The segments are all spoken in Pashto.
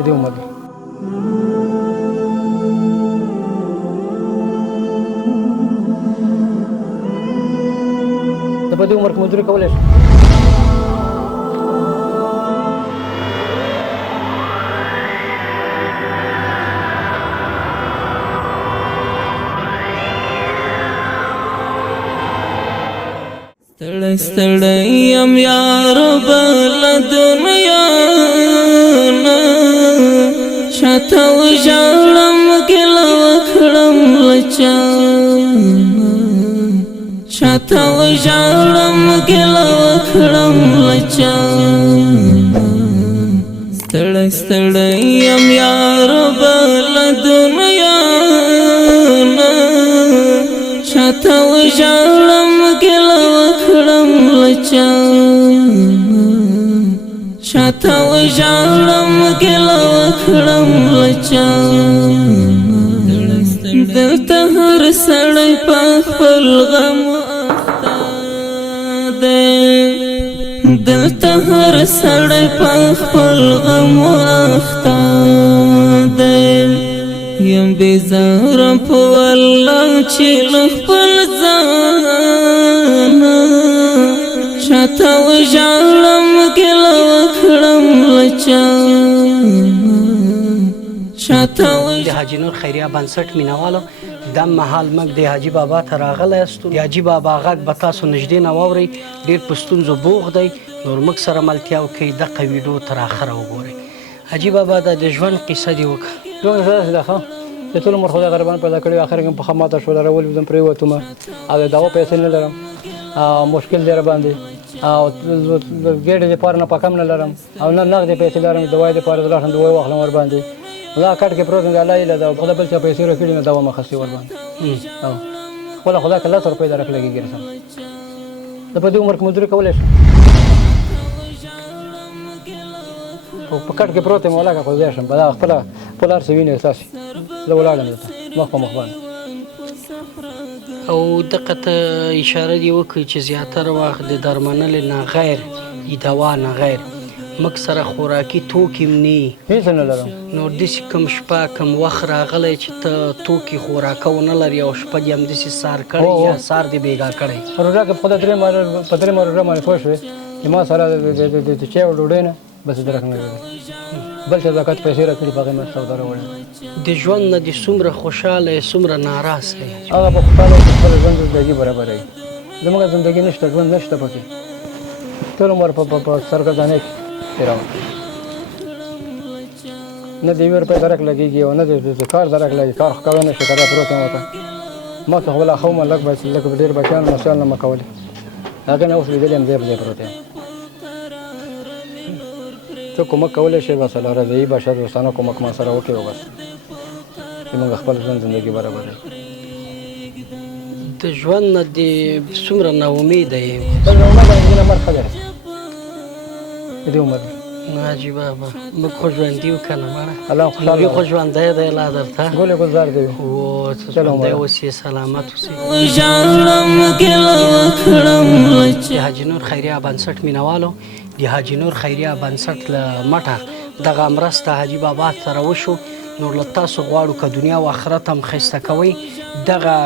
د دې عمر ته په دې عمر کې مزدوري کولی شې؟ ستړی ستړی یم یا رب له دنیا نه چاته وژاړم ګیله وکړم له چا نه چاته وژاړم ګیله وکړم له چا نه ستړی ستړی یم یا رب له دنیا نه چاته وژاړم ګیله وکړم له چا نه چاته وژاړم ګیله وکړم له چا نه دلته هر سړی په خپل غم اخته دی دلته هر سړی په خپل غم اخته دی یم بیزاره په الله چې له خپل ځانه چاته وژاړم ګیله وکړم له چا نه چاته د حاجي نور خیریه بنسټ مینوالو دا مهال موږ د حاجي بابا ته راغلی یاستو د حاجي بابا غږ به تاسو نږدې نه واورئ ډېر په ستونزو بوغ دی نور موږ سره ملتیا وکړئ دغه ویډیو تر اخره وګورئ حاجي بابا دا د ژوند قصه دې وکړه ژوند کیسه داسې ده ښه د ټول عمر خدای غریبان پیدا کړي اخر کې په خماته شو راولې زم پرېوتم او د دوا پیسې نه لرم او مشکل دی راباندې او ګېډې دپاره نه پکم نه لرم او نه نغدې پیسې لرم دوای دپاره زه راشم دوای واخلم ورباندې دا کټ کې پروت دی الله ایله ده خدای بل چا پیسې راکړي نه دوا مه خسي ورباندې او خپله خدای که 10 روپۍ درک لګېږي رسم زه په دې عمر کې مزدوري کولی شم په کټ کې پروت یم ولاکه خو ځای شم په دا خپله خپل هر څه وینې ستاسې زه ولاړم دلته مخ په مخ باندې او دغه ته اشاره دې وکړئ چې زیاتره وخت د درمنلې نه غیر د دوا نه غیر موږ سره خوراکي توکي هم نه هېڅ نه لرم نور داسې کوم شپه کوم وخت راغلی چې ته توکي خوراکه ونه لرې او شپه دې همداسې سار کړی یا سار دې بېګا کړی روژه کې خدای په درېیمه روژه باندې پوه شوې چې ما سره د چای او ډوډۍ نه بس درک نه لري بل چې زکات پیسې راکړي په هغې مې سودا راوړې د ژوند نه دې څومره خوشحاله یې څومره ناراضه یې هغه په خوشحاله چې خپل ژوند زندګي برابروي زموږ زندګي نشته ژوند نشته پکې ټول عمر په سرګردانۍ کې تېروم نه د 1 روپۍ درک لګېږي او نه د کار درک لګي کار خو کوی نه شي که دا پروت یم ورته مخکې خو بله ښه ومه لږ ډېر بچیان مسیان نه مه کولې هغې نه اوس لیدلې یم ځای په ځای پروت یم ته کومک کولی شي بس الرضایي بشر دوستانه کومک ما سره وکړي او بس چې موږ خپل ژوند زندګي برابروي د ژوند نه دې څومره ناامیده یې بل ناامیده یم ځینې مرګ ښه دی د دې عمر حاجي بابا موږ خو ژوندي یو که نه مړه الله خوشحاله نورې خو ژوندی دی لا درته ګل ګلزار دی او ژوندی اوسې سلامت اوسې وژاړم ګیله وکړم له د حاجي نور خیریه بنسټ مینوالو د حاجي نور خیریه بنسټ له مټه دغه مرسته حاجي بابا سره وشو نور له تاسو غواړو که دنیا و آخرت هم ښایسته کوئ دغه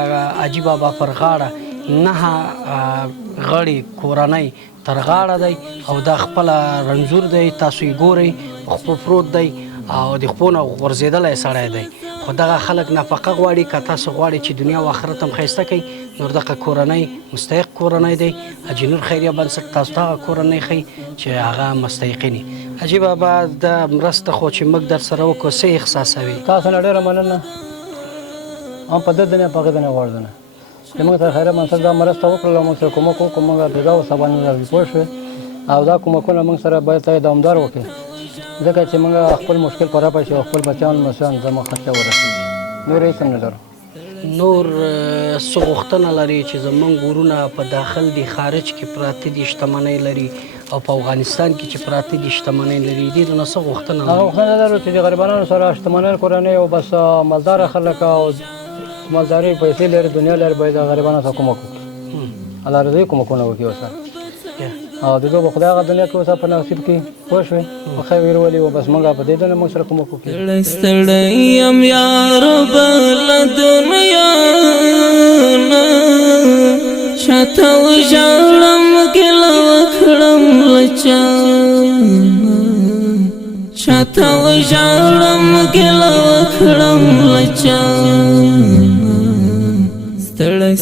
حاجي بابا پر غاړه 9 غړي کورنۍ تر غاړه دی او دا خپله رنځور دی تاسو یې ګورئ خپو پروت دی او د خپو نه غورځېدلی سړی دی خو دغه خلک نفقه غواړي که تاسو غواړئ چې دنیا و آخرت هم ښایسته کوي نور دغه کورنۍ مستحق کورنۍ دی حاجي نور خیریه بنسټ تاسو ته هغه کورنۍ ښیي چې هغه مستحقین وي حاجي بابا دا مرسته خو چې موږ در سره وکړو څه احساسوي تاسو نه ډېره مننه هم په ده دنیا په هغې دنیا غواړو نه چې موږ سره خیریه بنسټ دا مرسته وکړله موږ سره کومک وکړو موږ بېګا اوس سبا نه راځي پوه شوې او دا کومکونه موږ سره باید ته دوامدار وکړي ځکه چې موږ خپل مشکل پر راپه شي او خپل بچیان مسیان زموږ خرچه ورسېږي نور هېڅ هم نه لرو نور څه غوښتنه لري چې زمونږ ورونه په داخل دي خارج کې پراته دي شتمنۍ لري او په افغانستان کې چې پراته دي شتمنۍ لري دې نه څه غوښتنه لري؟ هغه غوښتنه لرو چې د غریبانو سره شتمنۍ کورنۍ او بس مالداره خلک او مالداري پیسې لري دنیا لري باید غریبانو ته کومک وکړي الله رضایي کومکونه وکړي ورسره او د دوی به خدای هغه دنیا کې اوسه په نصیب کې پوه شوې په خیر ورولي و بس موږ په دې دنیا موږ سره کوم وکړو ستړی یم یا رب له دنیا نه چاته وژاړم ګیله وکړم له چا چاته وژاړم ګیله وکړم له چا ستړی